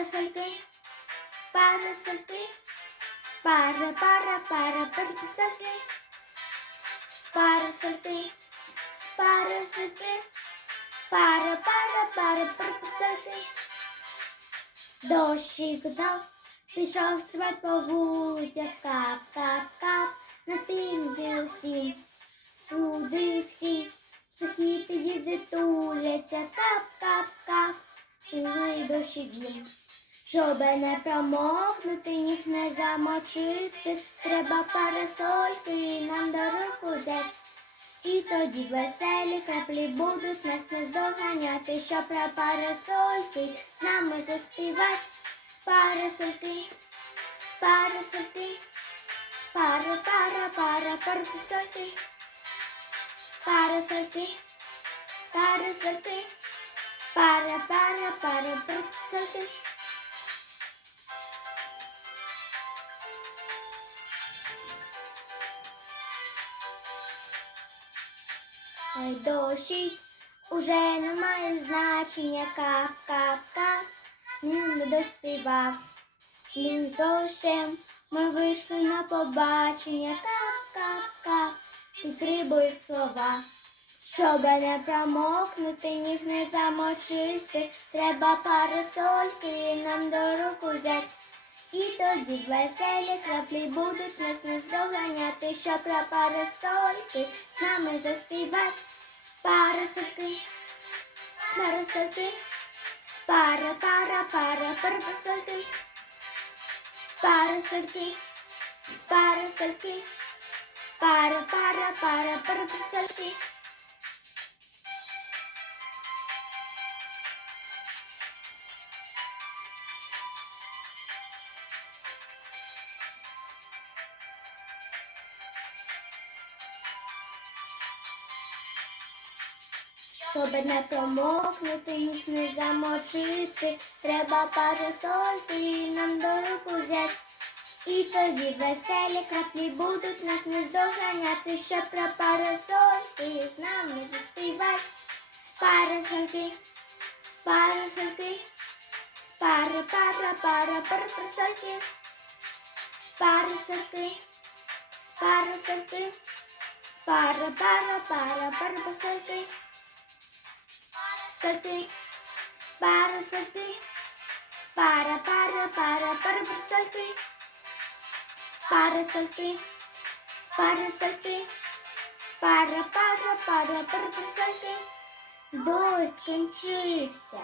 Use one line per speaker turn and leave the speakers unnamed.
парасольки, парасольки, пара, пара, пара, парасольки, парасольки, парасольки, пара, пара, пара, парасольки. Дощик дав, пішов стрибать по вулицях, кап, кап, кап, на спінки усім, туди всі, сухі підійди туляться, кап, кап, кап, і дощик їм. Щоб не промокнути, ніг не замочити, треба парасольки нам до руку взять. І тоді веселі краплі будуть нас не здоганяти, що про парасольки з нами заспівать. Парасольки, парасольки, пара, пара, пара, парасольки, парасольки, парасольки, пара, пара, пара, парасольки. Ой, дощик уже не має значення, кап, кап, кап, він не доспівав. Між дощем ми вийшли на побачення, кап, кап, кап, під рибою слова. Щоб не промокнути, ніг не замочити, треба парасольки нам до руку взять. І тоді веселі краплі будуть нас не здоганяти, що про парасольки з нами заспівать. Парасольки, парасольки, пара, пара, пара, парасольки, парасольки, парасольки, пара, пара, пара, парасольки. Щоб не промокнути, їх не замочити, треба парасольки нам до руку взять. І тоді веселі краплі будуть нас не здоганяти, що про парасольки з нами заспівать. Парасольки, парасольки, пара, пара, пара, парасольки, парасольки, парасольки, пара, пара, пара, парасольки. Сольки, парасольки, пара, пара, пара, парасольки, парасольки, парасольки, пара, пара, пара, парасольки. Дощ скінчився.